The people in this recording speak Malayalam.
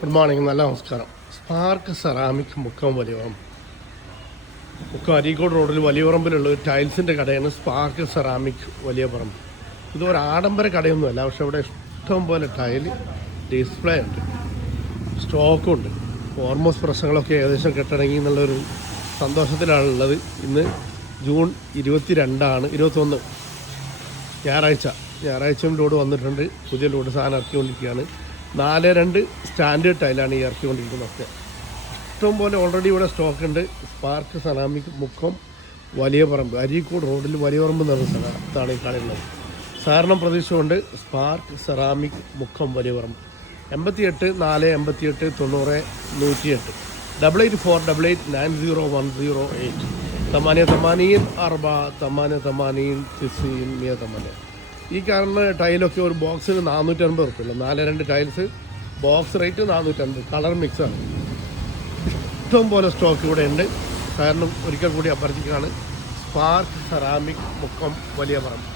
ഗുഡ് മോർണിംഗ്, നല്ല നമസ്കാരം. Spark ceramic Mukkam Valiyavarambu. മുക്കം അരീക്കോട് റോഡിൽ വലിയവറമ്പിലുള്ള ഒരു ടൈൽസിൻ്റെ കടയാണ് സ്പാർക്ക് സെറാമിക് വലിയ പറമ്പ്. ഇതൊരു ആഡംബര കടയൊന്നുമല്ല, പക്ഷേ ഇവിടെ ഇഷ്ടം പോലെ ടൈൽ ഡിസ്പ്ലേ ഉണ്ട്, സ്റ്റോക്കുണ്ട്. ഓൾമോസ്റ്റ് പ്രശ്നങ്ങളൊക്കെ ഏകദേശം കെട്ടടങ്ങി എന്നുള്ളൊരു സന്തോഷത്തിലാണുള്ളത്. ഇന്ന് ജൂൺ 21 ഞായറാഴ്ചയും ലോഡ് വന്നിട്ടുണ്ട്. പുതിയ ലോഡ് സാധനം ഇറക്കിക്കൊണ്ടിരിക്കുകയാണ്. 4-2 സ്റ്റാൻഡേർഡ് ടൈലാണ് ഈ ഇറക്കിക്കൊണ്ടിരിക്കുന്നതൊക്കെ. ഇഷ്ടംപോലെ ഓൾറെഡി ഇവിടെ സ്റ്റോക്ക് ഉണ്ട്. സ്പാർക്ക് സെറാമിക് മുക്കം വലിയ പറമ്പ്, അരീക്കോട് റോഡിൽ വലിയ പറമ്പ് എന്ന് പറഞ്ഞ സ്ഥലത്താണ് ഈ കാണുന്നത്. സാധാരണ പ്രതീക്ഷയുണ്ട് സ്പാർക്ക് സെറാമിക് മുക്കം വലിയ പറമ്പ്. 88 4 88 90 108 88488901008 8 4 8 ഈ കാണുന്ന ടൈലൊക്കെ ഒരു ബോക്സിന് 450 റുപ്യ. 4-2 ടൈൽസ് ബോക്സ് റേറ്റ് 450. കളർ മിക്സാണ്. ഇഷ്ടം പോലെ സ്റ്റോക്ക് ഇവിടെ ഉണ്ട്. കാരണം ഒരിക്കൽ കൂടി അഭ്യർത്ഥിക്കുകയാണ്, സ്പാർക്ക് സെറാമിക് മുക്കം വലിയ പറമ്പ്.